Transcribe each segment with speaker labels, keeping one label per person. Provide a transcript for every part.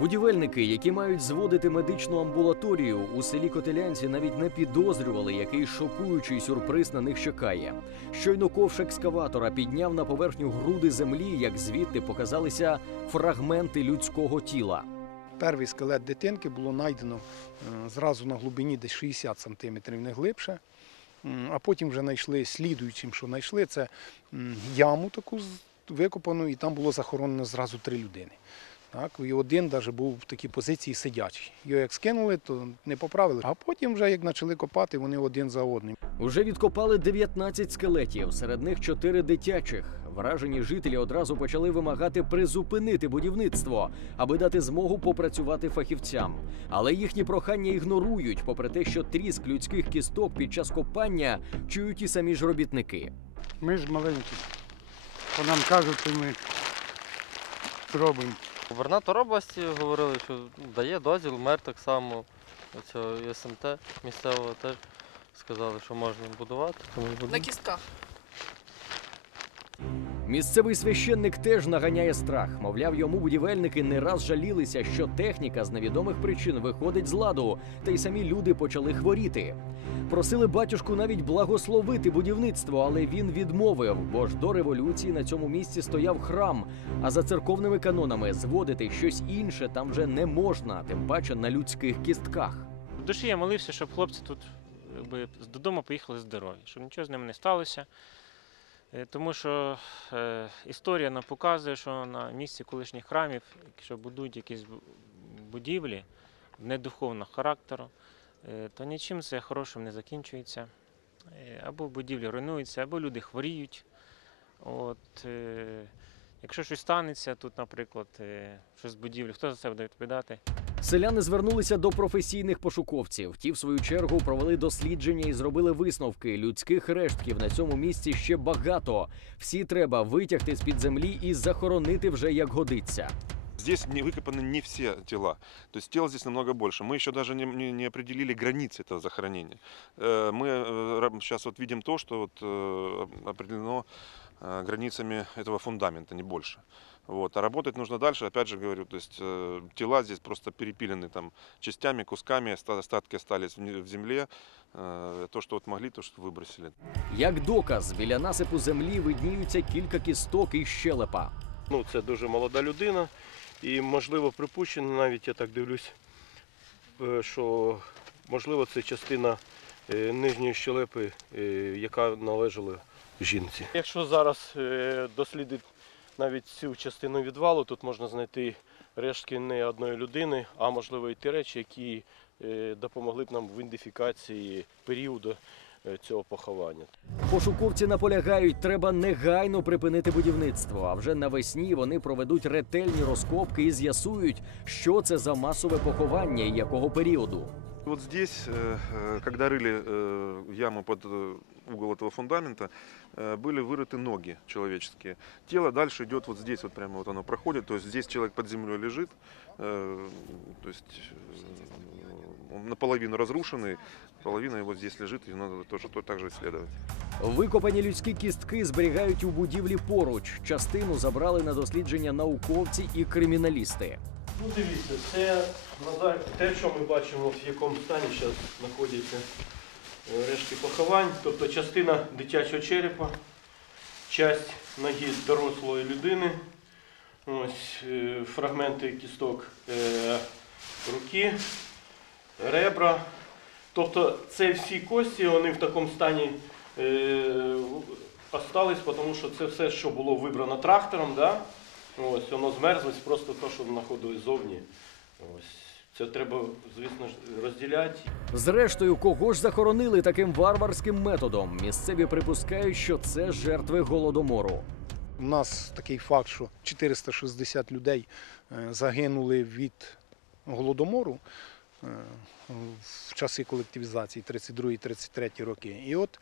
Speaker 1: Будівельники, які мають зводити медичну амбулаторію у селі Котелянці, навіть не підозрювали, який шокуючий сюрприз на них чекає. Щойно ковш екскаватора підняв на поверхню груди землі, як звідти показалися фрагменти людського тіла.
Speaker 2: Перший скелет дитинки було знайдено е, зразу на глибині десь 60 сантиметрів, не глибше. А потім вже знайшли слідуючим, що знайшли, це яму таку викопану, і там було захоронено зразу три людини. Так, і один навіть був в такій позиції сидячий. Його як скинули, то не поправили. А потім, вже як почали копати, вони один за одним.
Speaker 1: Уже відкопали 19 скелетів, серед них 4 дитячих. Вражені жителі одразу почали вимагати призупинити будівництво, аби дати змогу попрацювати фахівцям. Але їхні прохання ігнорують, попри те, що тріск людських кісток під час копання чують і самі ж робітники.
Speaker 3: Ми ж маленькі. По нам кажуть, що ми зробимо.
Speaker 4: Губернатор області говорили, що ну, дає дозвіл, мер так само, СМТ місцевого теж сказали, що можна будувати. Тому і
Speaker 5: На кістках.
Speaker 1: Місцевий священник теж наганяє страх. Мовляв, йому будівельники не раз жалілися, що техніка з невідомих причин виходить з ладу, та й самі люди почали хворіти. Просили батюшку навіть благословити будівництво, але він відмовив, бо ж до революції на цьому місці стояв храм. А за церковними канонами зводити щось інше там вже не можна, тим паче на людських кістках.
Speaker 6: В душі я молився, щоб хлопці тут якби, додому поїхали здорові, щоб нічого з ними не сталося. Е, Тому що е, історія нам показує, що на місці колишніх храмів, якщо будують якісь бу- будівлі недуховного характеру, е, то нічим це хорошим не закінчується. Або будівлі руйнуються, або люди хворіють. От, якщо щось станеться тут, наприклад, е, щось з будівлі, хто за це буде відповідати?
Speaker 1: Селяни звернулися до професійних пошуковців. Ті, в свою чергу, провели дослідження і зробили висновки. Людських рештків на цьому місці ще багато. Всі треба витягти з під землі і захоронити вже як годиться.
Speaker 7: Здесь не выкопаны не все тела. То есть тел здесь намного больше. Мы еще даже не, не- не определили границы этого захоронения. Э, Мы сейчас вот видим то, что вот э, определено э, границами этого фундамента, не больше. Вот. А работать нужно дальше, опять же говорю, то есть э, тела здесь просто перепилены там частями, кусками, оста- остатки остались в не- в земле. Э, То, что вот могли, то, что выбросили.
Speaker 1: Як доказ, біля насипу землі видніються кілька кісток і щелепа.
Speaker 8: Ну, це дуже молода людина. І можливо припущено, навіть я так дивлюсь, е, що можливо це частина е, нижньої щелепи, е, яка належала жінці. Якщо зараз е, дослідити навіть цю частину відвалу, тут можна знайти рештки не одної людини, а можливо і ті речі, які е, допомогли б нам в ідентифікації періоду е, цього поховання.
Speaker 1: Пошуковці наполягають, треба негайно припинити будівництво. А вже навесні вони проведуть ретельні розкопки і з'ясують, що це за масове поховання і якого періоду.
Speaker 7: Вот здесь, э, э, когда рыли э, яму под э, угол этого фундамента, э, были вырыты ноги человеческие. Тело дальше идет вот здесь, вот прямо вот оно проходит, то есть здесь человек под землей лежит, э, то есть э, он наполовину разрушенный, половина его здесь лежит, и надо тоже то- также исследовать.
Speaker 1: Викопані людські кістки зберігають у будівлі поруч. Частину забрали на дослідження науковці і криміналісти.
Speaker 8: Ну, дивіться, це те, що ми бачимо, в якому стані зараз знаходяться е, рештки поховань, тобто частина дитячого черепа, часть ноги дорослої людини, ось, е, фрагменти кісток е, руки, ребра. Тобто це всі кості, вони в такому стані остались, тому що це все, що було вибрано трактором, да? Ось воно змерзлось, просто те, що знаходилось зовні. Ось. Це треба, звісно ж, розділяти.
Speaker 1: Зрештою, кого ж захоронили таким варварським методом? Місцеві припускають, що це жертви голодомору.
Speaker 2: У нас такий факт, що 460 людей е, загинули від голодомору е, в часи колективізації 32-33 роки. І от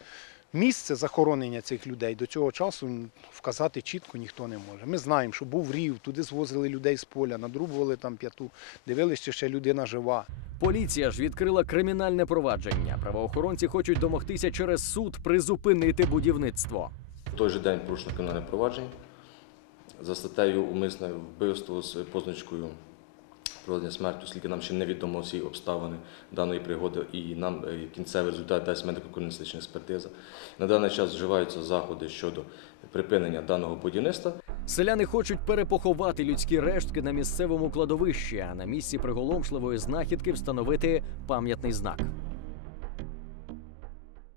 Speaker 2: місце захоронення цих людей до цього часу вказати чітко ніхто не може. Ми знаємо, що був рів, туди звозили людей з поля, надрубували там п'яту, дивилися, чи ще людина жива.
Speaker 1: Поліція ж відкрила кримінальне провадження. Правоохоронці хочуть домогтися через суд призупинити будівництво.
Speaker 9: В той же день порушено кримінальне провадження за статтею умисне вбивство з позначкою проведення смерті, оскільки нам ще невідомо всі обставини даної пригоди, і нам е, кінцевий результат дасть медико-криміналістична експертиза. На даний час вживаються заходи щодо припинення даного будівництва.
Speaker 1: Селяни хочуть перепоховати людські рештки на місцевому кладовищі, а на місці приголомшливої знахідки встановити пам'ятний знак.